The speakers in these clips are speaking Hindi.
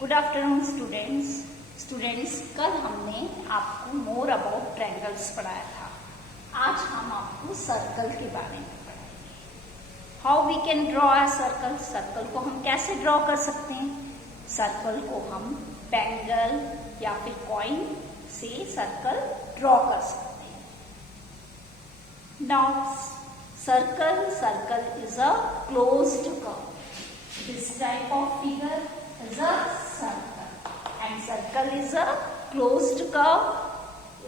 गुड आफ्टरनून स्टूडेंट्स कल हमने आपको मोर अबाउट ट्रायंगल्स पढ़ाया था। आज हम आपको सर्कल के बारे में पढ़ाएंगे। How we can draw a circle. Circle को हम कैसे ड्रॉ कर सकते हैं। सर्कल को हम बैंगल या फिर कॉइन से सर्कल ड्रॉ कर सकते हैं। Now circle is a closed curve. This type of figure is a circle, and circle is a closed curve.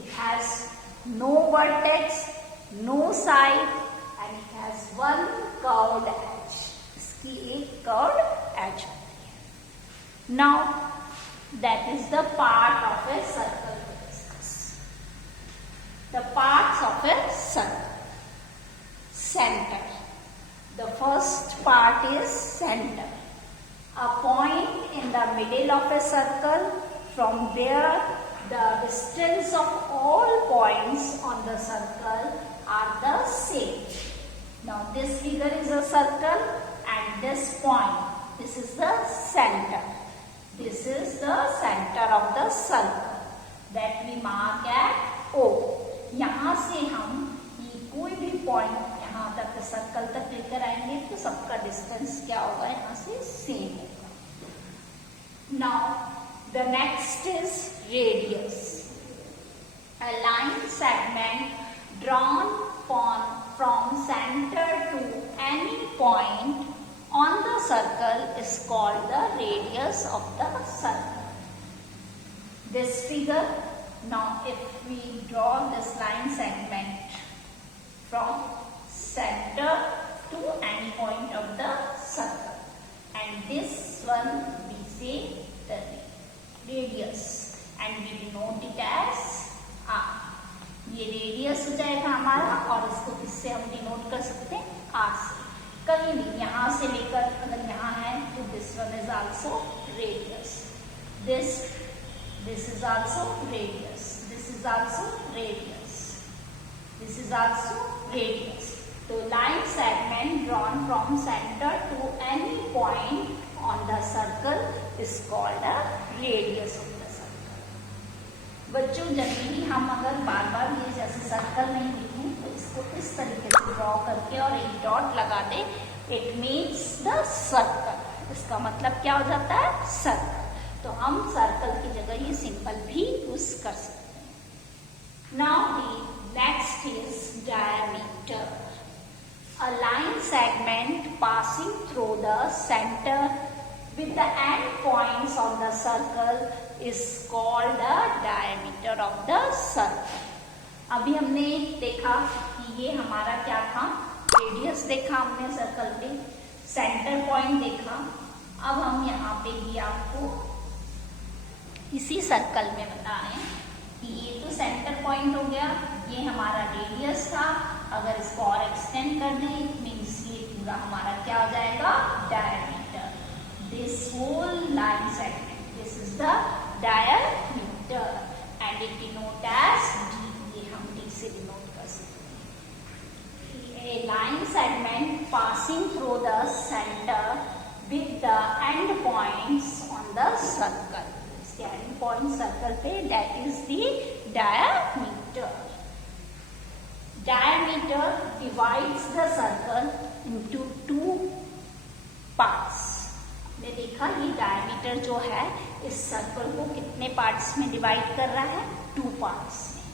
It has no vertex, no side, and it has one curved edge. इसकी एक curved edge होती है। Now that is the part of a circle to discuss. The parts of a circle. Center. The first part is center, a point in the middle of a circle from where the distance of all points on the circle are the same. Now this figure is a circle and this point, this is the center. This is the center of the circle that we mark at O. यहाँ से हम कोई भी पॉइंट यहाँ तक सर्कल तक लेकर आएंगे तो सबका डिस्टेंस क्या होगा, यहाँ से सेम होगा। Now the next is radius, a line segment drawn from centre to any point on the circle is called the radius of the circle. This figure, now if we draw this line segment from center to any point of the circle, and this one we say the radius and we denote it as r. ये रेडियस हो जाएगा हमारा और इसको किससे हम डिनोट कर सकते हैं, r से। कहीं भी यहाँ से लेकर अगर यहाँ है तो this one is also radius, this is also radius, this is also radius, this is also radius. So line segment drawn from center to any point on the circle is called a radius of the circle. बच्चों जनरली हम अगर बार बार ये जैसे सर्कल नहीं लिखें तो इसको इस तरीके से ड्रॉ करके और एक डॉट लगा दे, इट मीन्स द सर्कल। इसका मतलब क्या हो जाता है, सर्कल। तो हम सर्कल की जगह ये सिंपल भी यूज कर सकते हैं। Now next is diameter, a line segment passing through the center with the end points on the circle is called the diameter of the circle. अभी हमने देखा कि ये हमारा क्या था, रेडियस देखा हमने सर्कल पे, सेंटर पॉइंट देखा। अब हम यहाँ पे भी आपको इसी सर्कल में बता रहे हैं कि ये तो सेंटर पॉइंट हो गया, ये हमारा रेडियस था। अगर इसको और एक्सटेंड कर दें मीन्स ये पूरा हमारा क्या हो जाएगा, diameter. This whole line segment, this is the diameter and it denote as D. ये हम डी से डिनोट कर सकते हैं। A line segment passing through the centre with the end points on the circle. इसके एंड पॉइंट सर्कल पे, that is the diameter. Diameter divides the circle into two parts. आपने देखा ये diameter जो है इस सर्कल को कितने पार्ट्स में डिवाइड कर रहा है, 2 पार्ट्स में।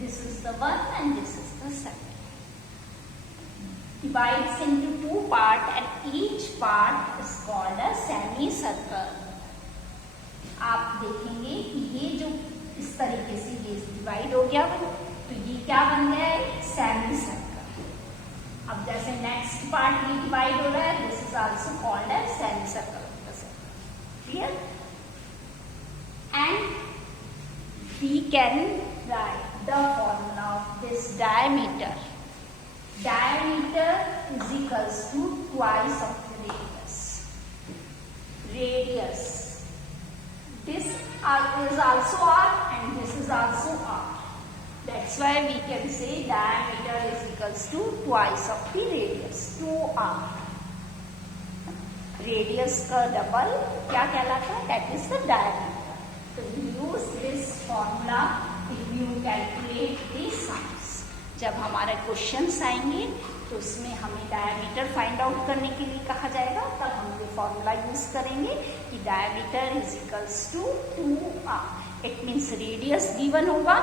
This is the one and this is the second. Divides into 2 parts and each part is called a semicircle. आप देखेंगे कि ये जो इस तरीके से ये डिवाइड हो गया तो ये क्या बन गया है, सेमी सर्कल। अब जैसे नेक्स्ट पार्ट ये डिवाइड हो रहा है, this is also called as semi circle. Clear? And we can write the formula of this diameter. Diameter is equals to twice of the radius. Radius, this is also r and this is also r. That's why we can say diameter is equals to twice of the radius, 2r. Radius का डबल क्या कहलाता है, that is the diameter. So we use this formula if you calculate the sums. जब हमारे क्वेश्चंस आएंगे तो उसमें हमें डायमीटर फाइंड आउट करने के लिए कहा जाएगा, तब हम ये फॉर्मूला यूज करेंगे कि diameter is equals to 2r. It means radius given होगा,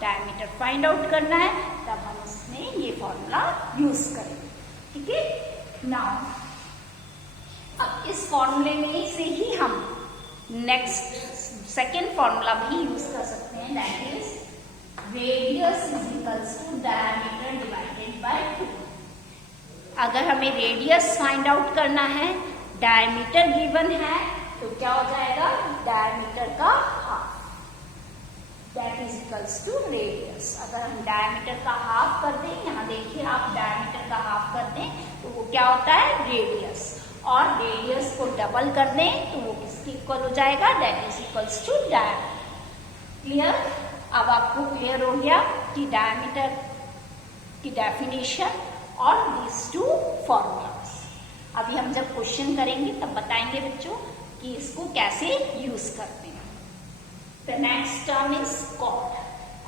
डायमीटर फाइंड आउट करना है, तब हम इसमें ये फॉर्मूला यूज करेंगे. ठीक है. नाउ अब इस फॉर्मूले में से ही हम नेक्स्ट सेकेंड फॉर्मूला भी यूज कर सकते हैं, that is radius is equals to diameter divided by 2. अगर हमें रेडियस फाइंड आउट करना है, डायमीटर गिवन है, तो क्या हो जाएगा, डायमीटर का half, that is equals to radius. अगर हम डायमीटर का हाफ कर दें, यहाँ देखिए आप डायमीटर का हाफ कर दें तो वो क्या होता है, रेडियस. और रेडियस को डबल कर दें तो वो किसके इक्वल हो जाएगा, that is equals to diameter. Clear. अब आपको क्लियर हो गया कि डायमीटर की डेफिनेशन और these two formulas. अभी हम जब क्वेश्चन करेंगे तब बताएंगे बच्चों कि इसको कैसे यूज करते हैं. The next term is chord.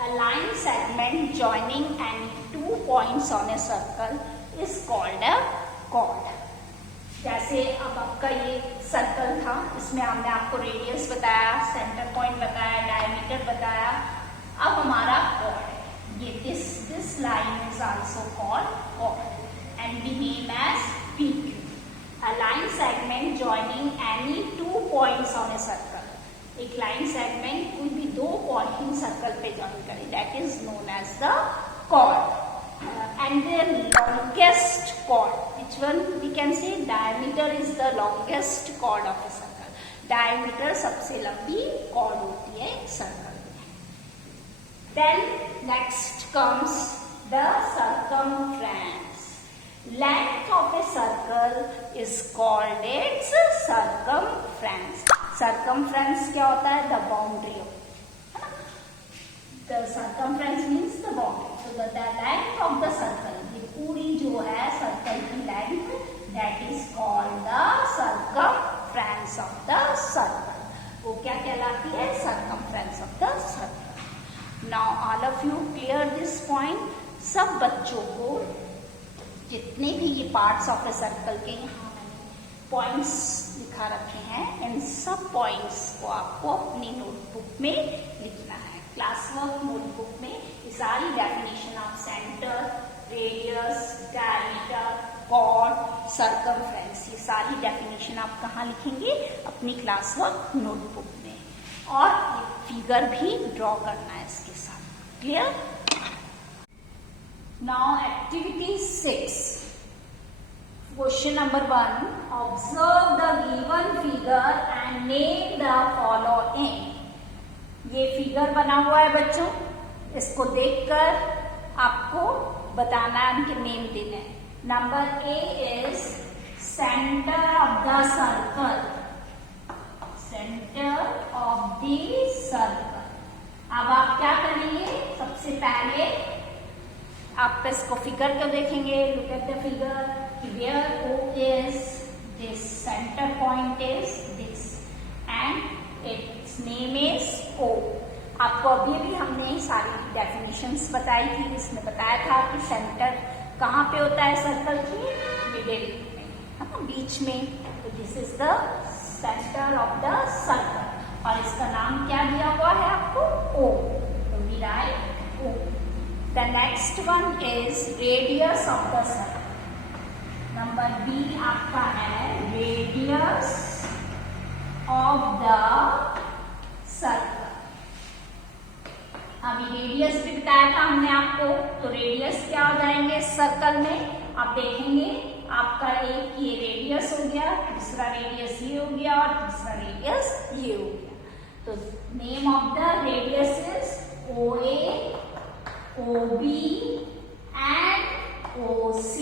A line segment joining any 2 points on a circle is called a chord. जैसे अब आपका ये सर्कल था, इसमें हमने आपको रेडियस बताया, सेंटर पॉइंट बताया, डायमीटर बताया. अब हमारा chord है. This line is also called chord and we name as PQ. A line segment joining any 2 points on a circle. एक लाइन सेगमेंट कोई भी 2 पॉइंट सर्कल पे ज्वाइन करे, that is known as the chord. And the longest chord, which one we can say, diameter is the longest chord of a circle. Diameter सबसे लंबी chord होती है circle. Then next comes the circumference. Length of a circle is called its circumference. Circumference क्या होता है, the boundary, है ना. The circumference means the boundary. So the length of the circle, ये पूरी जो है सर्कल की length, that is called the circumference of the circle. वो क्या कहलाती है, circumference of the circle. Now all of you clear this point. सब बच्चों को जितने भी ये पार्ट्स ऑफ ए सर्कल के यहाँ पॉइंट्स दिखा रखे हैं, इन सब पॉइंट्स को आपको अपनी नोटबुक में लिखना है. क्लास वर्क नोटबुक में ये सारी डेफिनेशन आप centre, radius, diameter, chord, circumference, ये सारी डेफिनेशन आप कहाँ लिखेंगे, अपनी क्लास वर्क नोटबुक में. और फिगर भी ड्रॉ करना है इसके साथ. Clear. Now activity 6. Question number 1. Observe the given figure and name the following. ये फिगर बना हुआ है बच्चों, इसको देखकर आपको बताना है, उनके नेम देने हैं. Number A is centre of the circle. Centre of the circle. अब आप क्या करेंगे, सबसे पहले आप इसको फिगर को देखेंगे. Look at the figure. Where O is this, center point is this and its name is O. आपको अभी भी हमने सारी डेफिनेशंस बताई थी. इसमें बताया था कि सेंटर कहाँ पे होता है सर्कल की, मिडिल में, है ना, बीच में. तो this is the centre of the circle और इसका नाम क्या दिया हुआ है आपको, O. तो we write O. The next one is radius of the circle. Number B आपका है रेडियस ऑफ द सर्कल. अभी रेडियस भी बताया था हमने आपको. तो रेडियस क्या हो जाएंगे सर्कल में, आप देखेंगे आपका एक ये रेडियस हो गया, दूसरा रेडियस ये हो गया और तीसरा रेडियस ये हो गया. तो name of the radius is OA, OB and OC.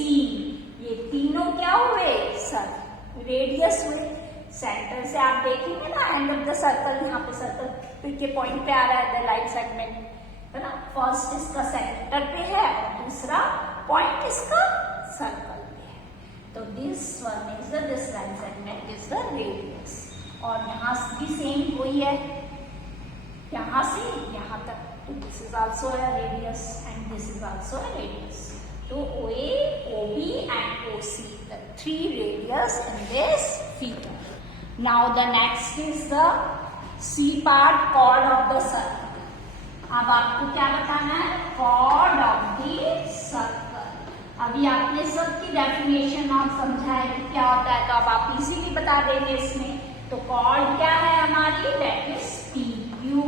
ये तीनों क्या हुए, सर्कल रेडियस हुए. सेंटर से आप देखेंगे ना, एंड ऑफ द सर्कल, यहाँ पे सर्कल के पॉइंट पे आ रहा है द लाइन सेगमेंट, है ना. फर्स्ट इसका सेंटर पे है और दूसरा पॉइंट इसका सर्कल पे है. तो this one is the this line segment is the radius. और यहाँ भी सेम वही है, यहाँ से यहाँ तक, तो this is also a radius and this is also a radius. तो OA, OB and OC, the three radius in this figure. Now the next is the C part, chord of the circle. अब आपको क्या बताना है? chord of the circle. अभी आपने सबकी डेफिनेशन और समझा है कि क्या होता है, तो अब आप इजीली बता देंगे इसमें। तो chord क्या है हमारी? that is PQ.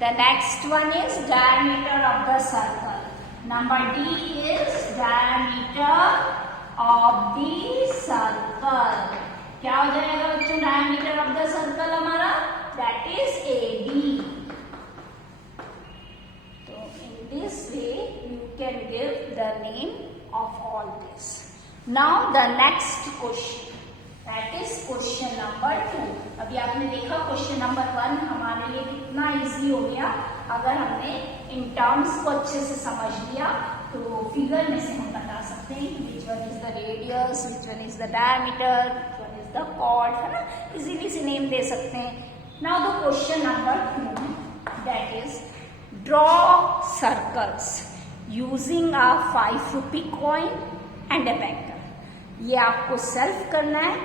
The next one is diameter of the circle. Number D is diameter of the circle. क्या हो जाएगा बच्चों diameter of the circle हमारा? That is AB. तो in this way you can give the name of all this. Now the next question, that is question number 2. अभी आपने देखा question number 1 हमारे लिए कितना easy हो गया अगर हमने इन टर्म्स को अच्छे से समझ लिया। तो फिगर में से हम बता सकते हैं कि which one is the radius, which one is the diameter, which one is the chord, है ना, इजीली से नेम दे सकते हैं। Now the question number 2, that is draw circles using a 5 rupee coin and a bangle. ये आपको सेल्फ करना है।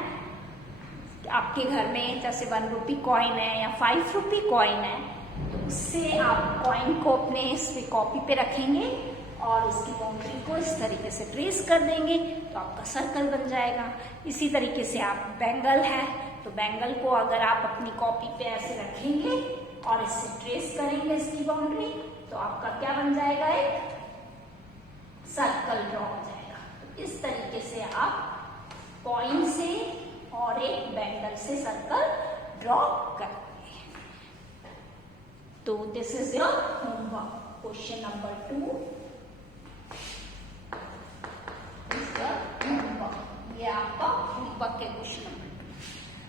आपके घर में जैसे 1 रुपी कॉइन है या 5 रुपी कॉइन है, तो उससे आप कॉइन को अपने इस पे कॉपी पे रखेंगे और उसकी बाउंड्री को इस तरीके से ट्रेस कर देंगे तो आपका सर्कल बन जाएगा। इसी तरीके से आप बैंगल है तो बैंगल को अगर आप अपनी कॉपी पे ऐसे रखेंगे और इससे ट्रेस करेंगे इसकी बाउंड्री, तो आपका क्या बन जाएगा? एक सर्कल ड्रॉ हो जाएगा। तो इस तरीके से आप कॉइन से और एक बैंगल से सर्कल ड्रॉ करेंगे। तो this is your homework, question number 2 is your homework. ये आपका होमवर्क है question number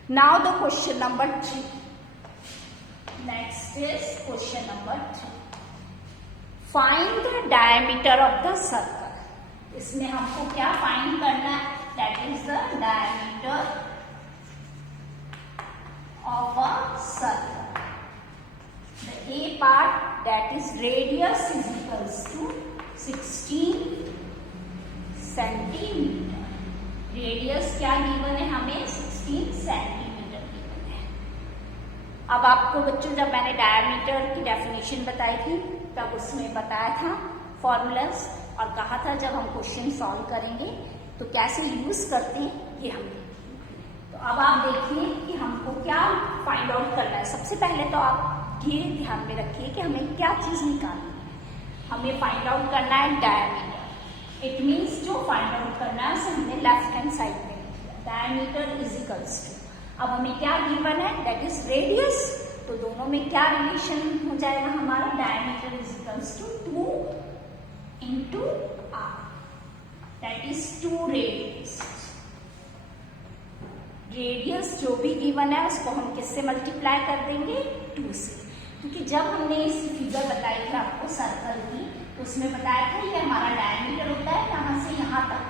2। Now the question number 3, next is question number 3, find the diameter of the circle. इसमें हमको क्या फाइंड करना है? That is the diameter of a circle. The A part, that is radius, is equals to 16 centimetre. Radius क्या गिवन है हमें? 16 सेंटीमीटर गिवन है। अब आपको बच्चों जब मैंने डायमीटर की डेफिनेशन बताई थी तब उसमें बताया था फॉर्मूलाज और कहा था जब हम क्वेश्चन सॉल्व करेंगे तो कैसे यूज करते हैं ये हम देखेंगे। तो अब आप देखिए कि हमको क्या फाइंड आउट करना है। सबसे पहले तो आप ये ध्यान में रखिए कि हमें क्या चीज निकालनी है। हमें फाइंड आउट करना है डायमीटर। इट मीन्स जो फाइंड आउट करना है उसे हमने लेफ्ट हैंड साइड में लिख दिया, डायमीटर इज इक्वल्स टू। अब हमें क्या गिवन है? That is radius. तो दोनों में क्या रिलेशन हो जाएगा हमारा? Diameter is equals to 2 into R, that is 2 radius. Radius जो भी गिवन है उसको हम किससे मल्टीप्लाई कर देंगे? 2 से। क्योंकि जब हमने इस फिगर बताई थी आपको सर्कल की तो उसमें बताया था ये हमारा डायमीटर होता है यहाँ से यहाँ तक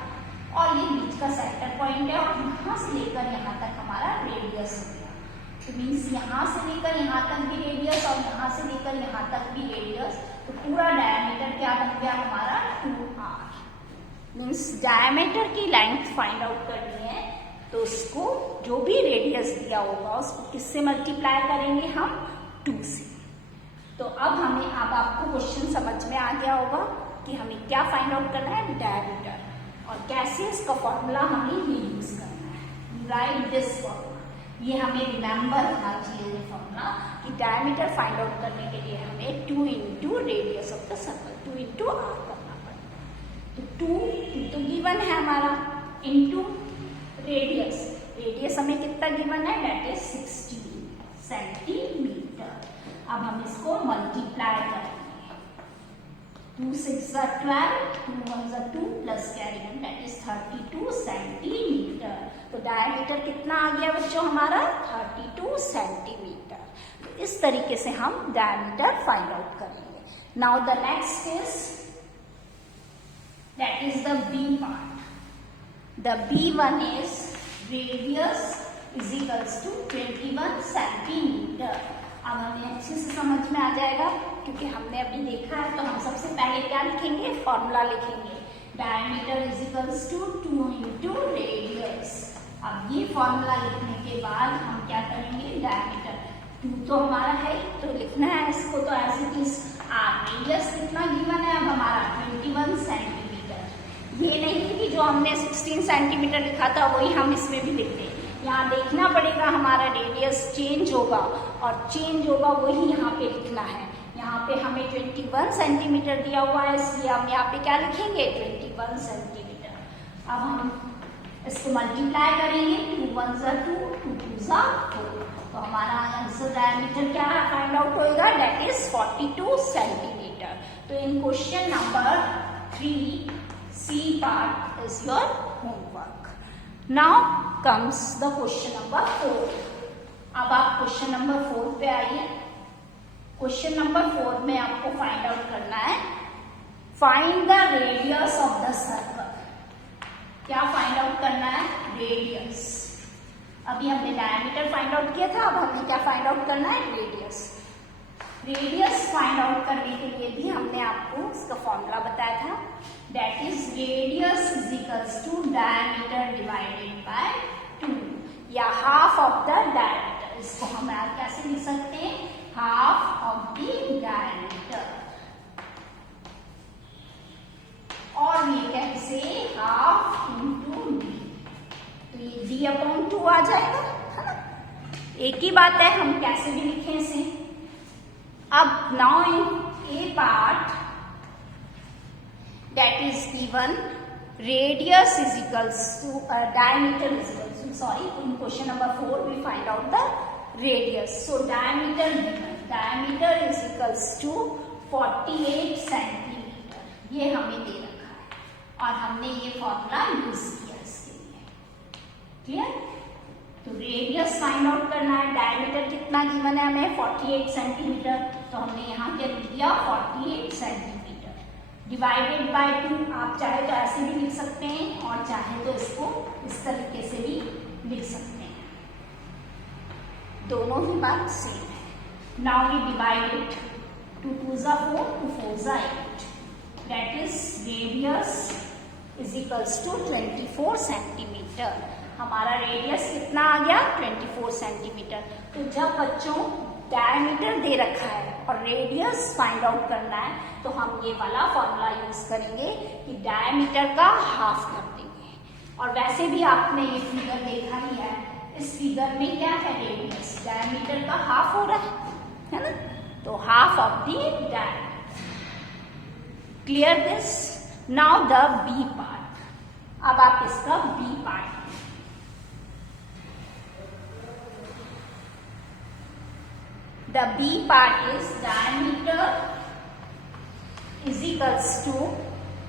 और ये बीच का सेंटर पॉइंट है और यहाँ से लेकर यहाँ तक हमारा रेडियस हो गया। तो मीन्स यहाँ से लेकर यहाँ तक भी रेडियस और यहाँ से लेकर यहाँ तक भी रेडियस, तो पूरा डायमीटर क्या बन गया हमारा? 2r। मीन्स डायमीटर की लेंथ फाइंड आउट करनी है तो उसको जो भी रेडियस दिया होगा उसको किससे मल्टीप्लाई करेंगे हम? 2 से। तो अब आपको क्वेश्चन समझ में आ गया होगा कि हमें क्या फाइंड आउट करना है? डायमीटर। और कैसे इसका फॉर्मूला हमें ये यूज करना है। राइट दिस फॉर्मूला, ये हमें रिमेम्बर रखना चाहिए ये फॉर्मूला कि डायमीटर फाइंड आउट करने के लिए हमें 2 into radius of the circle, 2 into R करना पड़ेगा। तो 2 इंटू गिवन है हमारा इंटू रेडियस। रेडियस हमें कितना गिवन है? That is 16 centimetre. अब हम इसको मल्टीप्लाई करेंगे। 2 6 12, 2 1 2 plus carry on that is 32 centimetre. तो डायमीटर कितना आ गया बच्चों हमारा? 32 सेंटीमीटर। तो इस तरीके से हम डायमीटर फाइंड आउट करेंगे। Now the next is that is the B part. The B1 is radius is equals to 21 centimetre. अब हमें अच्छे से समझ में आ जाएगा क्योंकि हमने अभी देखा है। तो हम सबसे पहले क्या लिखेंगे, फॉर्मूला लिखेंगे, diameter is equals to 2 into radius. अब ये फॉर्मूला लिखने के बाद हम क्या करेंगे, डायमीटर 2 तो हमारा है तो लिखना है इसको, तो ऐसे कि रेडियस कितना गिवन है अब हमारा 21 सेंटीमीटर। ये नहीं है कि जो हमने 16 सेंटीमीटर लिखा था वही हम इसमें भी लिखते हैं। यहाँ देखना पड़ेगा हमारा रेडियस चेंज होगा और चेंज होगा वही यहाँ पे लिखना है। यहाँ पे हमें 21 सेंटीमीटर दिया हुआ है इसलिए हम यहाँ पे क्या लिखेंगे, 21 सेंटीमीटर। अब हम इसको मल्टीप्लाई करेंगे, 2 1 ज़ा 2, 2 2 ज़ा 4, तो हमारा आंसर डायमीटर क्या फाइंड आउट होएगा, दैट इज 42 सेंटीमीटर। तो in question number 3 C part is your homework. Now comes the question number 4। अब आप क्वेश्चन नंबर 4 पे आइए। क्वेश्चन नंबर 4 में आपको फाइंड आउट करना है, find the radius of the circle. क्या फाइंड आउट करना है, रेडियस। अभी हमने डायमीटर फाइंड आउट किया था, अब हमें क्या फाइंड आउट करना है, रेडियस। रेडियस फाइंड आउट करने के लिए भी हमने आपको इसका फॉर्मूला बताया था, that is radius is equals to diameter divided by 2 या हाफ ऑफ द डायमीटर। इसको हम कैसे लिख सकते हैं, हाफ ऑफ द डायमीटर, और ये कैसे, हाफ इंटू डी, तो ये डी अपॉन 2 आ जाएगा, है ना। एक ही बात है, हम कैसे भी लिखें इसे। अब now in A part that is given radius is equals to diameter is equals to, sorry, in question number 4 we find out the radius. So diameter given, diameter is equals to 48 centimetre, ये हमें दे रखा है और हमने ये फॉर्मूला यूज किया इसके लिए। क्लियर। तो रेडियस फाइंड आउट करना है, डायमीटर कितना गिवन है हमें, 48 सेंटीमीटर, तो हमने यहाँ क्या लिख दिया, 48 सेंटीमीटर डिवाइडेड बाय 2। आप चाहे तो ऐसे भी लिख सकते हैं और चाहे तो इसको इस तरीके से भी लिख सकते हैं, दोनों ही बात सेम है। नाउ वी डिवाइड इट, 2 2 ज़ा 4, 2 4 ज़ा 8, that is radius is equals to 24 centimetre. हमारा रेडियस कितना आ गया, 24 सेंटीमीटर। तो जब बच्चों डायमीटर दे रखा है और रेडियस फाइंड आउट करना है तो हम ये वाला फॉर्मूला यूज करेंगे कि डायमीटर का हाफ कर देंगे। और वैसे भी आपने ये फिगर देखा ही है, इस फिगर में क्या है, रेडियस, डायमीटर का हाफ हो रहा है ना, तो half of the diameter. Clear this. Now the B part. अब आप इसका B part, the B part is diameter is equals to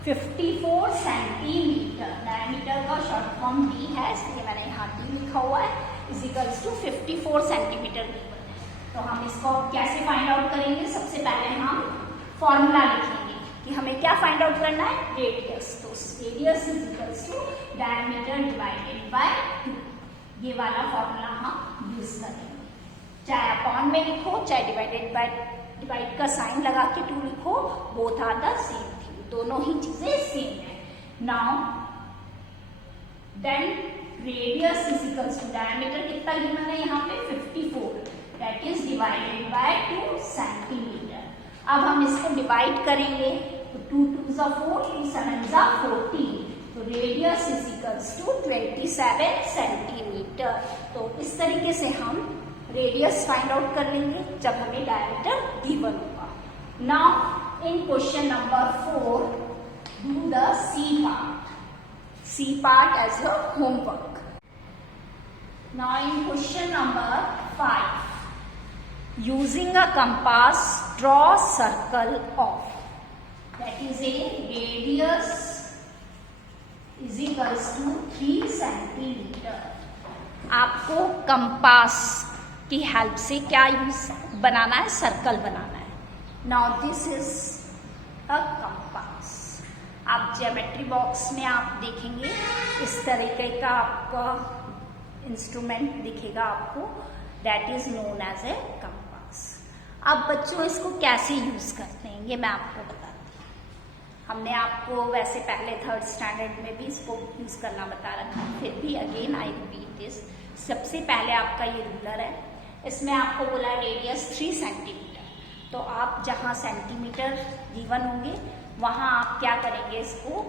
54 centimetre. Diameter का शॉर्ट फॉर्म D है इसलिए मैंने यहाँ D लिखा हुआ है, is equals to 54 centimetre given है। तो हम इसको कैसे फाइंड आउट करेंगे, सबसे पहले हम फॉर्मूला लिखेंगे कि हमें क्या फाइंड आउट करना है, रेडियस। तो radius is equals to diameter divided by 2, ये वाला फॉर्मूला हम यूज करेंगे। चाहे अपॉन में लिखो, चाहे डिवाइड का साइन लगा के 2 लिखो, both are the same thing, दोनों ही चीजें सेम है। Now then radius is equals to diameter कितना गिवन है यहाँ पे, 54, that is divided by 2 centimetre. अब हम इसको डिवाइड करेंगे, तो 2 2 ज़ा 4, 2 7 ज़ा 14, तो radius is equals to 27 centimetre. तो इस तरीके से हम रेडियस फाइंड आउट कर लेंगे जब हमें डायमीटर गिवन होगा। Now in question number 4 do the C part as your homework. Now in question number 5 using a compass draw circle of, that is a radius is equals to 3 centimetre. आपको कंपास की हेल्प से क्या यूज बनाना है, सर्कल बनाना है। Now this is a compass. आप ज्योमेट्री बॉक्स में आप देखेंगे इस तरीके का आपका इंस्ट्रूमेंट दिखेगा आपको, that is known as a compass. अब बच्चों इसको कैसे यूज करते हैं ये मैं आपको बताती हूँ। हमने आपको वैसे पहले 3rd स्टैंडर्ड में भी इसको यूज करना बता रखा है, फिर भी अगेन आई रिपीट दिस। सबसे पहले आपका ये रूलर है, इसमें आपको बोला है रेडियस 3 सेंटीमीटर। तो आप जहाँ सेंटीमीटर गिवन होंगे वहाँ आप क्या करेंगे, इसको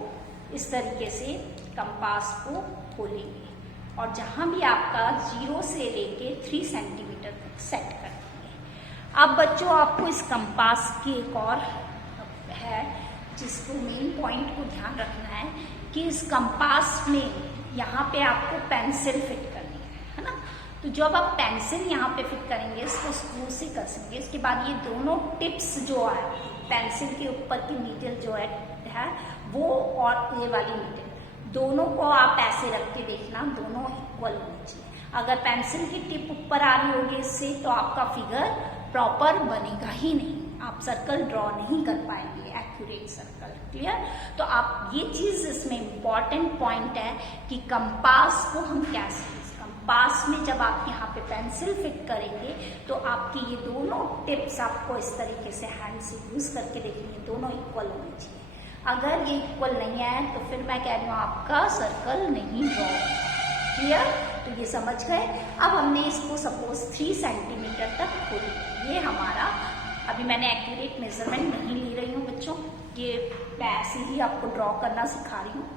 इस तरीके से कंपास को खोलेंगे और जहाँ भी आपका 0 से लेके 3 सेंटीमीटर तक सेट कर देंगे। अब बच्चों आपको इस कंपास की एक और है जिसको मेन पॉइंट को ध्यान रखना है कि इस कंपास में यहाँ पे आपको पेंसिल फिट करनी है ना। तो जब आप पेंसिल यहाँ पे फिट करेंगे इसको स्क्रू से कसेंगे, इसके बाद ये दोनों टिप्स जो है पेंसिल के ऊपर की नीडल जो है वो और ये वाली नीडल दोनों को आप ऐसे रख के देखना, दोनों इक्वल होनी चाहिए। अगर पेंसिल की टिप ऊपर आ रही होगी इससे तो आपका फिगर प्रॉपर बनेगा ही नहीं, आप सर्कल ड्रॉ नहीं कर पाएंगे एक्यूरेट सर्कल। क्लियर? तो आप ये चीज इसमें इम्पॉर्टेंट पॉइंट है कि कंपास को हम कैसे, कंपास में जब आप यहाँ पे पेंसिल फिट करेंगे तो आपकी ये दोनों टिप्स आपको इस तरीके से हैंड से यूज करके देखेंगे, दोनों इक्वल होनी चाहिए। अगर ये इक्वल नहीं है तो फिर मैं कह रही हूँ आपका सर्कल नहीं ड्रॉ। क्लियर? तो ये समझ गए। अब हमने इसको सपोज 3 सेंटीमीटर तक खोली, ये हमारा, अभी मैंने एक्यूरेट मेजरमेंट नहीं ले रही हूँ बच्चों, ये मैं ऐसे ही आपको ड्रॉ करना सिखा रही हूँ।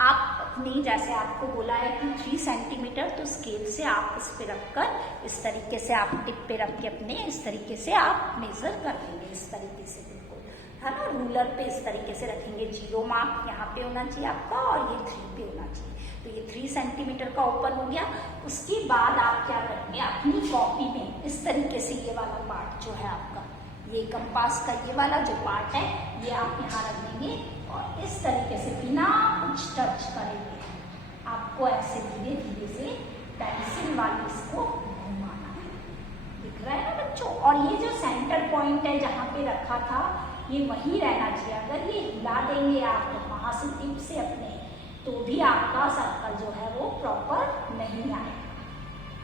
आप अपनी, जैसे आपको बोला है कि 3 सेंटीमीटर, तो स्केल से आप इस पे रखकर इस तरीके से आप टिप पे रख के अपने इस तरीके से आप मेजर कर लेंगे, इस तरीके से बिल्कुल है ना। रूलर पे इस तरीके से रखेंगे, 0 मार्क यहाँ पे होना चाहिए आपका और ये 3 पे होना चाहिए। तो ये 3 सेंटीमीटर का ओपन हो गया। उसके बाद आप क्या करेंगे, अपनी कॉपी में इस तरीके से ये वाला पार्ट जो है आपका, ये कंपास का ये वाला जो पार्ट है ये आप यहाँ रख देंगे और इस तरीके से बिना कुछ टच करेंगे आपको ऐसे धीरे धीरे से पेंसिल वाली इसको घुमाना है। दिख रहा है ना बच्चों? और ये जो सेंटर पॉइंट है जहाँ पे रखा था ये वही रहना चाहिए। अगर ये हिला देंगे आप वहां से टिप से अपने, तो भी आपका सर्कल जो है वो प्रॉपर नहीं आएगा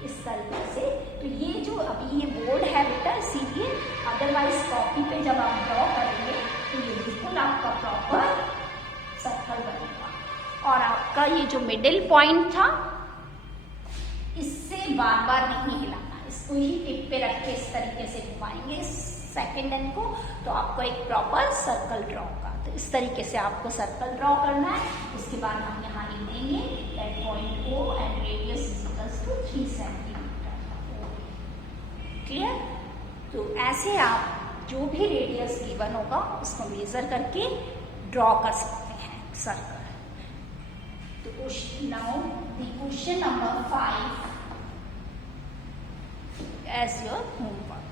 इस तरीके से। तो ये जो अभी ये बोर्ड है बेटा इसीलिए, अदरवाइज कॉपी पे जब आप ड्रॉ करेंगे तो ये बिल्कुल आपका प्रॉपर सर्कल बनेगा। और आपका ये जो मिडिल पॉइंट था इससे बार बार नहीं हिलाना, इसको ही टिप पे रख के इस तरीके से घुमाएंगे सेकेंड एंड को, तो आपको एक प्रॉपर सर्कल ड्रॉ का। तो इस तरीके से आपको सर्कल ड्रॉ करना है। उसके बाद हम यहाँ लिख देंगे दैट पॉइंट को and radius is equals to 3 centimetre. Clear? तो ऐसे आप जो भी रेडियस गिवन होगा उसको मेजर करके ड्रॉ कर सकते हैं सर्कल। तो now the question number 5 as your homework.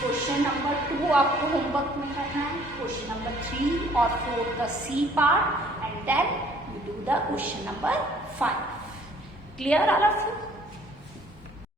Question number 2 आपको होमवर्क में करना है, क्वेश्चन नंबर 3 और 4 का C part and then you do the question number 5। Clear all of you?